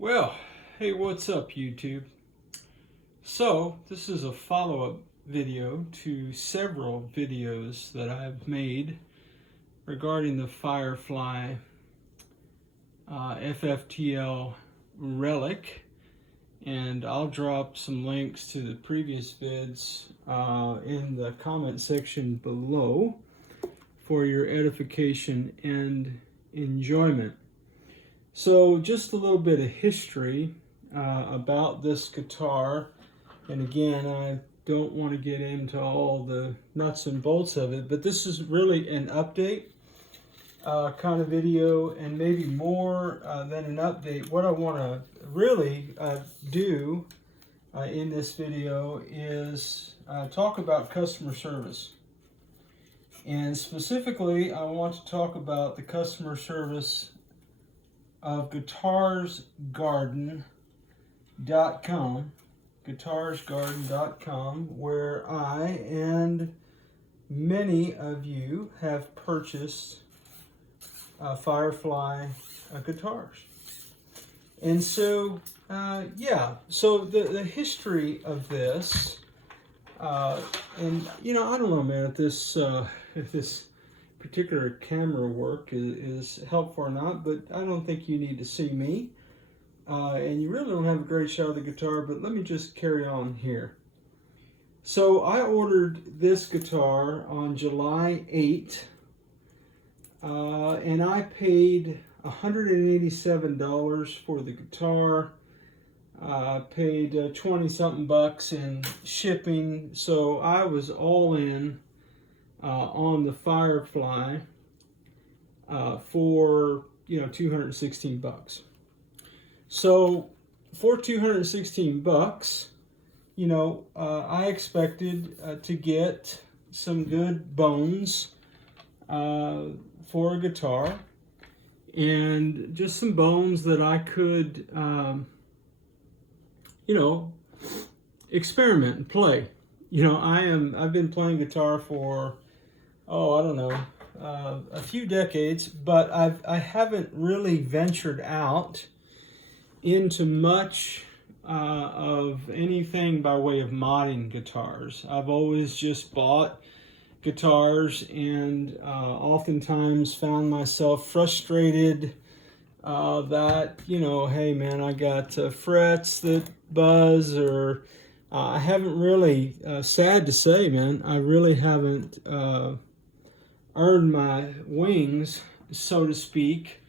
Well, hey, what's up, YouTube? So, this is a follow-up video to several videos that I've made regarding the Firefly FFTL Relic, and I'll drop some links to the previous vids in the comment section below for your edification and enjoyment. So just a little bit of history about this guitar, and again, I don't want to get into all the nuts and bolts of it, but this is really an update kind of video, and maybe more than an update. What I want to really do in this video is talk about customer service. And specifically, I want to talk about the customer service of GuitarsGarden.com, where I and many of you have purchased Firefly guitars. And so, so the history of this, and I don't know, man, if this particular camera work is helpful or not, but I don't think you need to see me. And you really don't have a great shot of the guitar, but let me just carry on here. So I ordered this guitar on July 8th, and I paid $187 for the guitar. Paid 20 something bucks in shipping, so I was all in on the Firefly for 216 bucks. So for 216 bucks, I expected to get some good bones for a guitar, and just some bones that I could experiment and play. I've been playing guitar for I don't know, a few decades, but I haven't really ventured out into much of anything by way of modding guitars. I've always just bought guitars, and oftentimes found myself frustrated that, hey man, I got frets that buzz, or I haven't really, sad to say, man, I really haven't earned my wings, so to speak,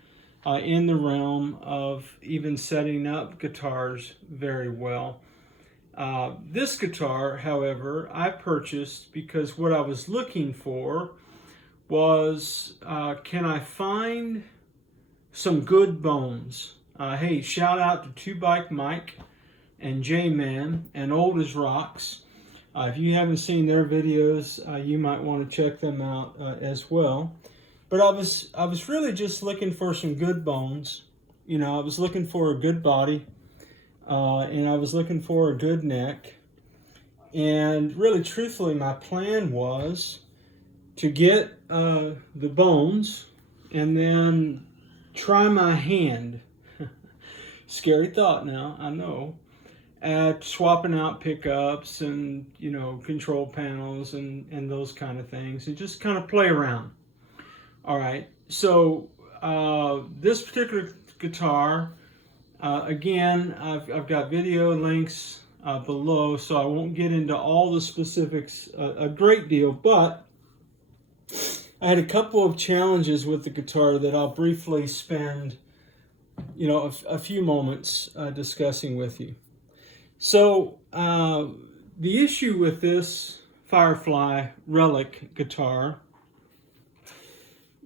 in the realm of even setting up guitars very well. This guitar, however, I purchased because what I was looking for was, can I find some good bones? Hey, shout out to Two Bike Mike and J-Man and Old as Rocks. If you haven't seen their videos, you might want to check them out as well. But I was really just looking for some good bones. I was looking for a good body, and I was looking for a good neck. And really, truthfully, my plan was to get the bones and then try my hand. Scary thought now, I know. At swapping out pickups and control panels and those kind of things, and just kind of play around. All right, so this particular guitar, again, I've got video links below, so I won't get into all the specifics a great deal, but I had a couple of challenges with the guitar that I'll briefly spend a few moments discussing with you. So the issue with this Firefly Relic guitar,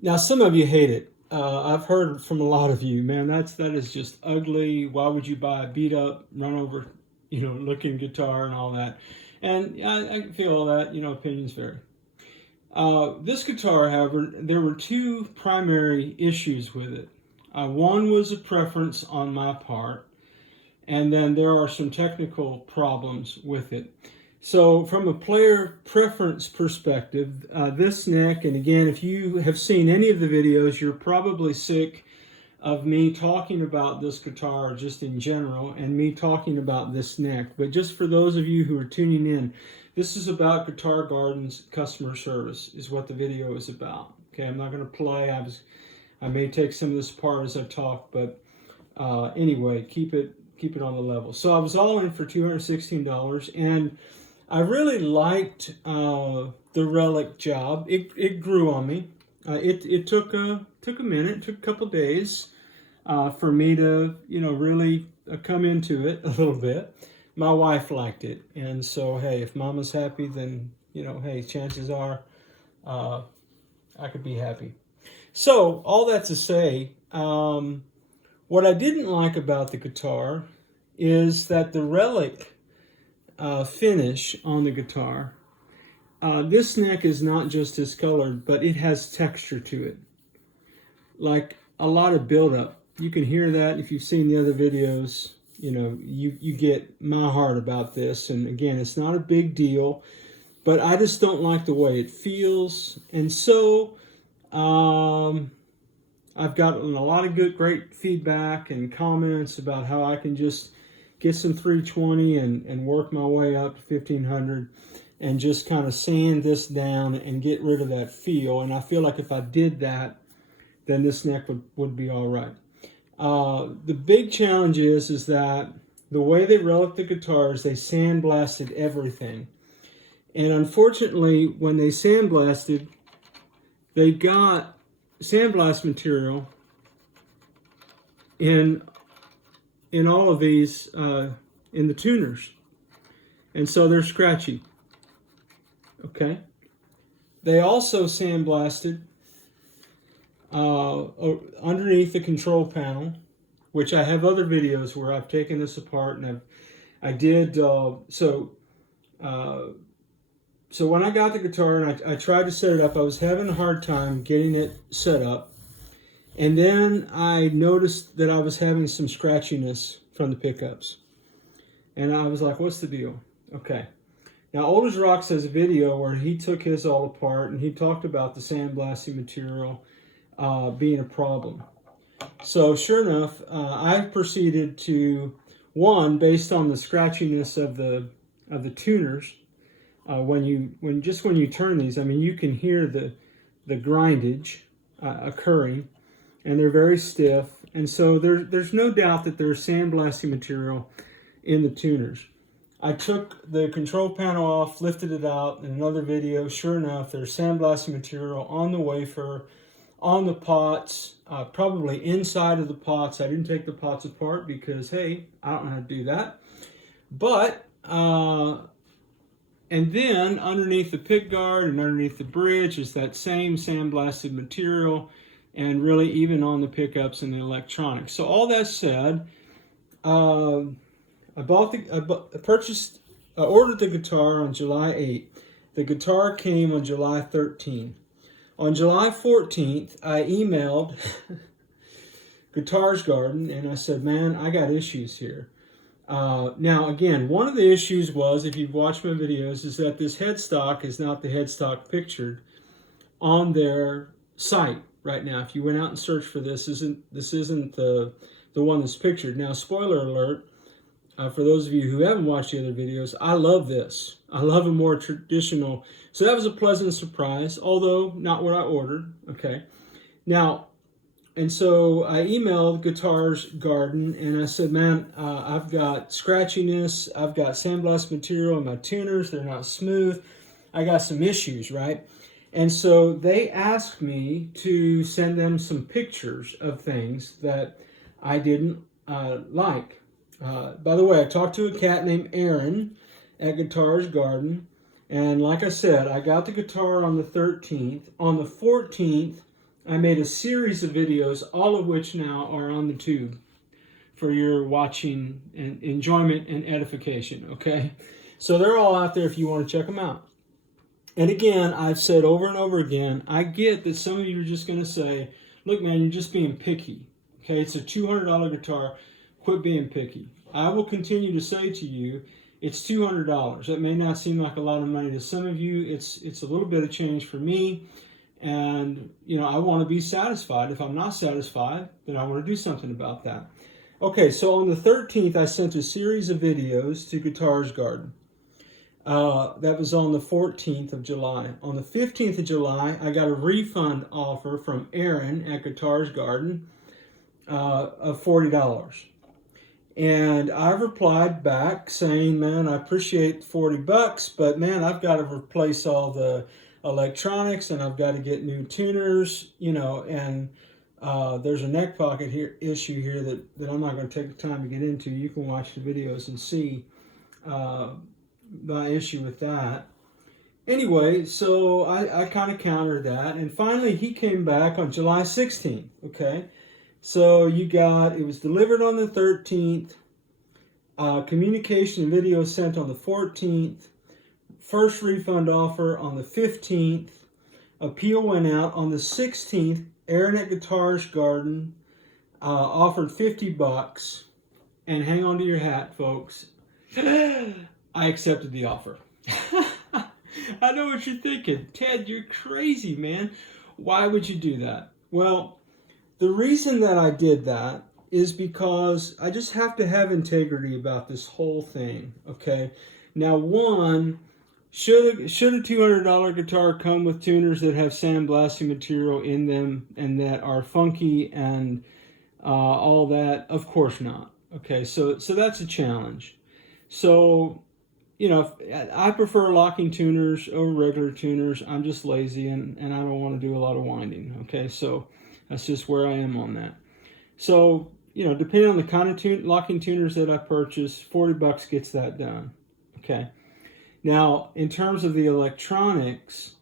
now some of you hate it. I've heard from a lot of you, man, that is just ugly. Why would you buy a beat up, run over, looking guitar and all that? And I feel all that, opinions vary. This guitar, however, there were two primary issues with it. One was a preference on my part, and then there are some technical problems with it. So from a player preference perspective, this neck, and again, if you have seen any of the videos, you're probably sick of me talking about this guitar just in general and me talking about this neck. But just for those of you who are tuning in, this is about GuitarSgarden's customer service is what the video is about. Okay, I'm not going to play. I may take some of this apart as I talk, but anyway, keep it on the level. So I was all in for $216, and I really liked the Relic job. It grew on me. It took a minute, took a couple days for me to really come into it a little bit. My wife liked it, and so hey, if Mama's happy, then hey, chances are I could be happy. So all that to say, what I didn't like about the guitar is that the Relic finish on the guitar, this neck is not just discolored, but it has texture to it, like a lot of buildup. You can hear that if you've seen the other videos. You get my heart about this, and again, it's not a big deal, but I just don't like the way it feels. And so I've gotten a lot of great feedback and comments about how I can just get some 320 and work my way up to 1500 and just kind of sand this down and get rid of that feel. And I feel like if I did that, then this neck would be all right. The big challenge is that the way they relic the guitar is they sandblasted everything. And unfortunately, when they sandblasted, they got sandblast material in all of these, in the tuners. And so they're scratchy. Okay. They also sandblasted underneath the control panel, which I have other videos where I've taken this apart, and so when I got the guitar and I tried to set it up, I was having a hard time getting it set up, and then I noticed that I was having some scratchiness from the pickups, and I was like, what's the deal? Okay. Now, Old as Rocks has a video where he took his all apart and he talked about the sandblasting material being a problem. So sure enough, I proceeded to, based on the scratchiness of the tuners, when you turn these, I mean, you can hear the grindage occurring, and they're very stiff, and so there's no doubt that there's sandblasting material in the tuners. I took the control panel off, lifted it out in another video. Sure enough, there's sandblasting material on the wafer, on the pots, probably inside of the pots. I didn't take the pots apart because, hey, I don't know how to do that. But, and then underneath the pick guard and underneath the bridge is that same sandblasted material, and really even on the pickups and the electronics. So all that said, I ordered the guitar on July 8th. The guitar came on July 13th. On July 14th, I emailed GuitarsGarden and I said, man, I got issues here. Now, again, one of the issues was, if you've watched my videos, is that this headstock is not the headstock pictured on their site right now. If you went out and searched for this isn't the one that's pictured. Now, spoiler alert, for those of you who haven't watched the other videos, I love this. I love a more traditional. So that was a pleasant surprise, although not what I ordered. Okay. Now, and so I emailed GuitarsGarden and I said, man, I've got scratchiness. I've got sandblast material in my tuners. They're not smooth. I got some issues, right? And so they asked me to send them some pictures of things that I didn't like. By the way, I talked to a cat named Aaron at GuitarsGarden, and like I said, I got the guitar on the 13th. On the 14th, I made a series of videos, all of which now are on the tube for your watching and enjoyment and edification, okay? So they're all out there if you want to check them out. And again, I've said over and over again, I get that some of you are just going to say, look, man, you're just being picky, okay? It's a $200 guitar. Quit being picky. I will continue to say to you, it's $200. That may not seem like a lot of money to some of you. It's a little bit of change for me. And, you know, I want to be satisfied. If I'm not satisfied, then I want to do something about that. Okay, so on the 13th, I sent a series of videos to GuitarsGarden. That was on the 14th of July. On the 15th of July, I got a refund offer from Aaron at GuitarsGarden of $40. And I replied back saying, man, I appreciate $40, but man, I've got to replace all the electronics and I've got to get new tuners, you know, and there's a neck pocket issue here that I'm not going to take the time to get into. You can watch the videos and see my issue with that. Anyway, so I kind of countered that, and finally he came back on July 16th, okay? So it was delivered on the 13th, communication and video sent on the 14th, first refund offer on the 15th, appeal went out on the 16th, Aaron at GuitarsGarden offered $50, and hang on to your hat, folks, I accepted the offer. I know what you're thinking. Ted, you're crazy, man. Why would you do that? Well, the reason that I did that is because I just have to have integrity about this whole thing, okay? Now, one, should a $200 guitar come with tuners that have sandblasting material in them and that are funky and all that? Of course not. Okay, so that's a challenge. So, you know, I prefer locking tuners over regular tuners. I'm just lazy and I don't want to do a lot of winding. Okay, so that's just where I am on that. So, you know, depending on the kind of locking tuners that I purchase, $40 gets that done. Okay. Now, in terms of the electronics,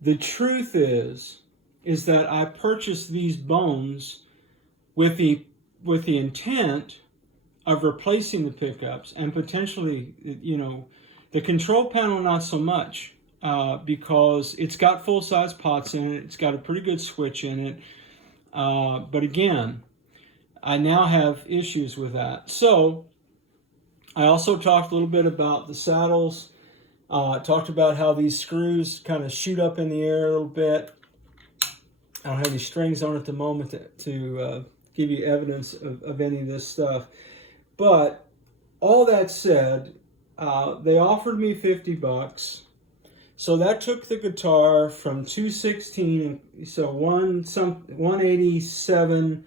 the truth is that I purchased these bones with the intent of replacing the pickups and potentially, you know, the control panel not so much because it's got full-size pots in it. It's got a pretty good switch in it. But again, I now have issues with that. So I also talked a little bit about the saddles. Talked about how these screws kind of shoot up in the air a little bit. I don't have any strings on at the moment to give you evidence of any of this stuff. But all that said, they offered me $50. So that took the guitar from $216, so $187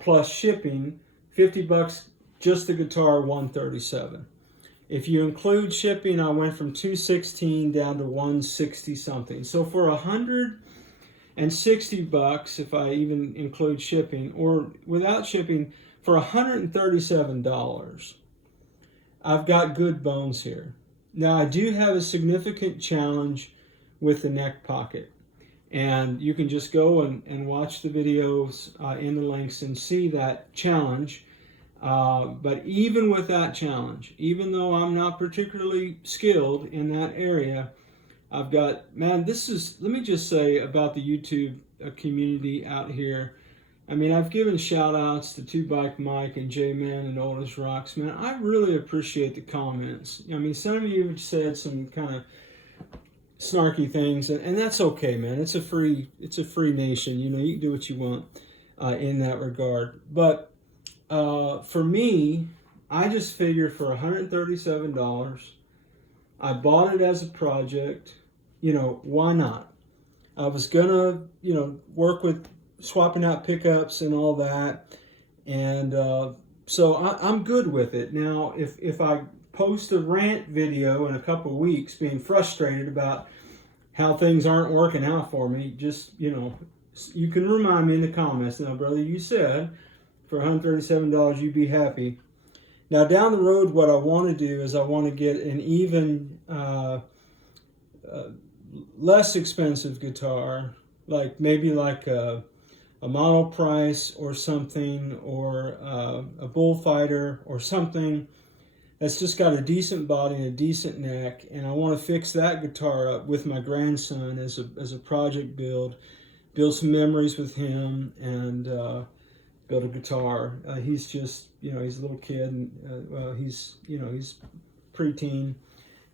plus shipping, $50 just the guitar, $137. If you include shipping, I went from $216 down to $160 something. So for $160, if I even include shipping, or without shipping, for $137, I've got good bones here. Now, I do have a significant challenge with the neck pocket. And you can just go and watch the videos in the links and see that challenge. But even with that challenge, even though I'm not particularly skilled in that area, I've got, man, let me just say about the YouTube community out here. I mean, I've given shout outs to Two Bike Mike and J-Man and Oldest Rocks. Man, I really appreciate the comments. I mean, some of you have said some kind of snarky things, and that's okay, man. It's a free nation. You know, you can do what you want in that regard. But for me, I just figured for $137, I bought it as a project. You know, why not? I was gonna, you know, work with swapping out pickups and all that, and so I'm good with it. Now, if I post a rant video in a couple of weeks being frustrated about how things aren't working out for me, just, you know, you can remind me in the comments. Now, brother, you said for $137 you'd be happy. Now, down the road, what I want to do is I want to get an even less expensive guitar, like maybe like a monoprice or something, or a bullfighter or something that's just got a decent body and a decent neck, and I want to fix that guitar up with my grandson as a project build some memories with him, and build a guitar. He's just, you know, he's a little kid, and he's preteen,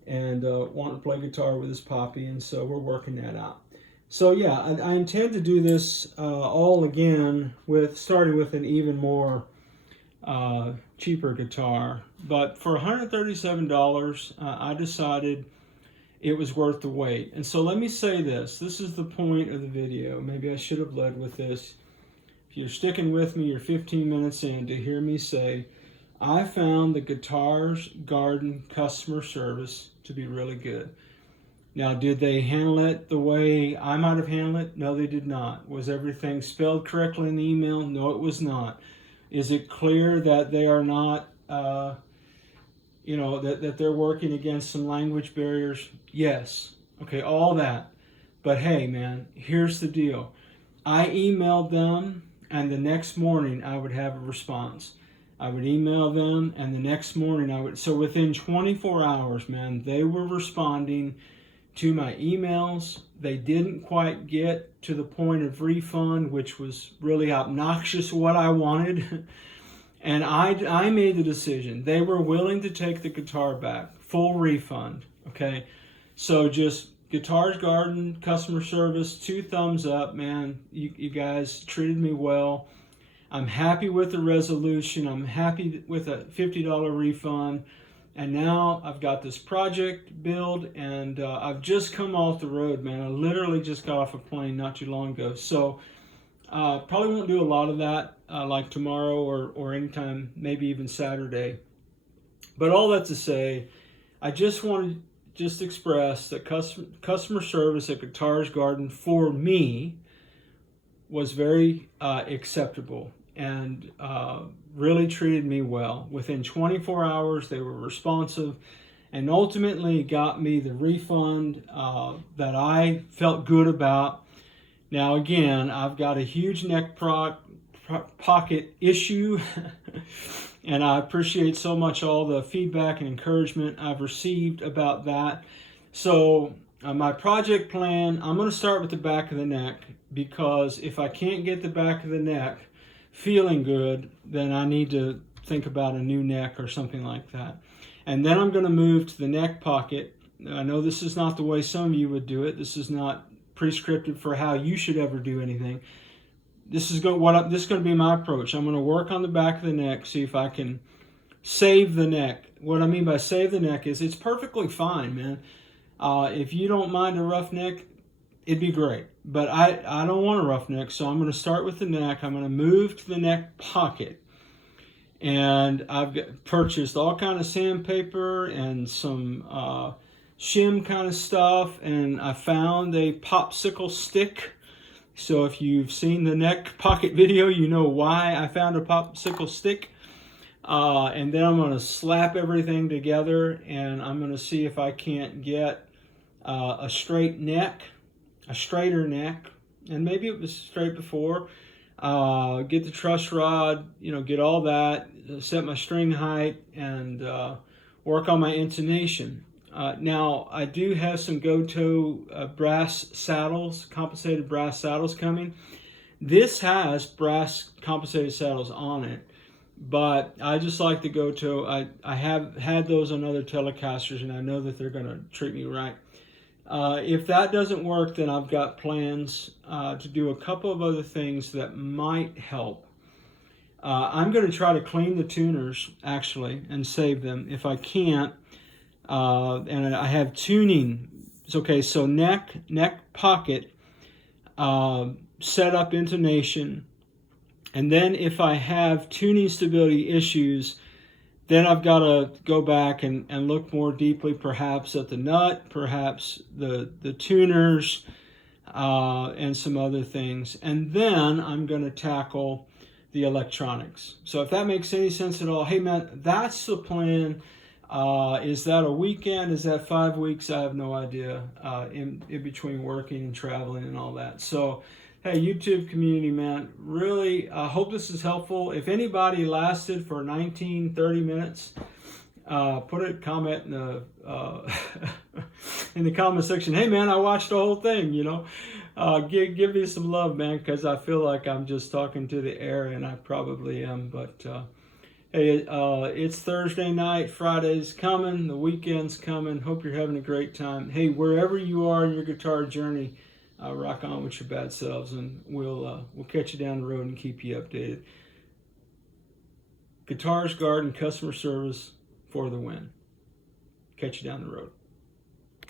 and wanting to play guitar with his poppy, and so we're working that out. So yeah, I intend to do this all again starting with an even more cheaper guitar. But for $137, I decided it was worth the wait. And so let me say this. This is the point of the video. Maybe I should have led with this. If you're sticking with me, you're 15 minutes in to hear me say, I found the GuitarsGarden Customer Service to be really good. Now, did they handle it the way I might have handled it? No, they did not. Was everything spelled correctly in the email? No, it was not. Is it clear that they are not, that they're working against some language barriers? Yes. Okay, all that. But hey, man, here's the deal. I emailed them, and the next morning I would have a response. I would email them, and the next morning so within 24 hours, man, they were responding to my emails. They didn't quite get to the point of refund, which was really obnoxious what I wanted. And I made the decision. They were willing to take the guitar back, full refund, okay? So just GuitarsGarden Customer Service, 2 thumbs up, man. You guys treated me well. I'm happy with the resolution. I'm happy with a $50 refund. And now I've got this project build, and I've just come off the road, man. I literally just got off a plane not too long ago. So probably won't do a lot of that like tomorrow or anytime, maybe even Saturday. But all that to say, I just want to express that customer service at GuitarsGarden for me was very acceptable and really treated me well. Within 24 hours, they were responsive and ultimately got me the refund that I felt good about. Now, again, I've got a huge neck pocket issue, and I appreciate so much all the feedback and encouragement I've received about that. So my project plan, I'm going to start with the back of the neck, because if I can't get the back of the neck feeling good, then I need to think about a new neck or something like that. And then I'm going to move to the neck pocket. I know this is not the way some of you would do it. This is not prescriptive for how you should ever do anything. This is going to be my approach. I'm going to work on the back of the neck, see if I can save the neck. What I mean by save the neck is it's perfectly fine, man. If you don't mind a rough neck, it'd be great. But I don't want a rough neck, so I'm going to start with the neck. I'm going to move to the neck pocket. And I've purchased all kind of sandpaper and some shim kind of stuff. And I found a popsicle stick. So if you've seen the neck pocket video, you know why I found a popsicle stick. And then I'm going to slap everything together, and I'm going to see if I can't get a straighter neck, and maybe it was straight before. Get the truss rod, get all that, set my string height, and work on my intonation. Now, I do have some go-to brass saddles, compensated brass saddles coming. This has brass compensated saddles on it, but I just like the go-to. I have had those on other Telecasters, and I know that they're going to treat me right. If that doesn't work, then I've got plans to do a couple of other things that might help. I'm going to try to clean the tuners, actually, and save them. If I can't, and I have tuning. Okay, so neck pocket, set up intonation, and then if I have tuning stability issues, then I've got to go back and look more deeply, perhaps at the nut, perhaps the tuners, and some other things. And then I'm going to tackle the electronics. So if that makes any sense at all, hey man, that's the plan. Is that a weekend? Is that 5 weeks? I have no idea, in between working and traveling and all that. So, hey, YouTube community, man, really, I hope this is helpful. If anybody lasted for 30 minutes, put a comment in the in the comment section. Hey, man, I watched the whole thing, Give me some love, man, because I feel like I'm just talking to the air, and I probably am, but... Hey, it's Thursday night, Friday's coming, the weekend's coming. Hope you're having a great time. Hey, wherever you are in your guitar journey, rock on with your bad selves, and we'll catch you down the road and keep you updated. GuitarsGarden Customer Service for the win. Catch you down the road.